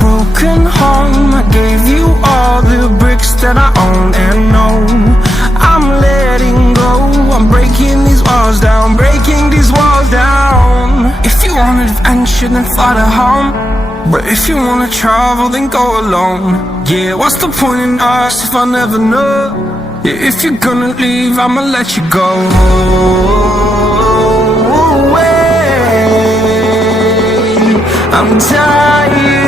broken home. I gave you all the bricks that I own and know. I'm letting go, I'm breaking these walls down, breaking these walls down. If you want adventure, then fly to home. But if you wanna travel, then go alone. Yeah, what's the point in us if I never know? Yeah, if you're gonna leave, I'ma let you go. I'm tired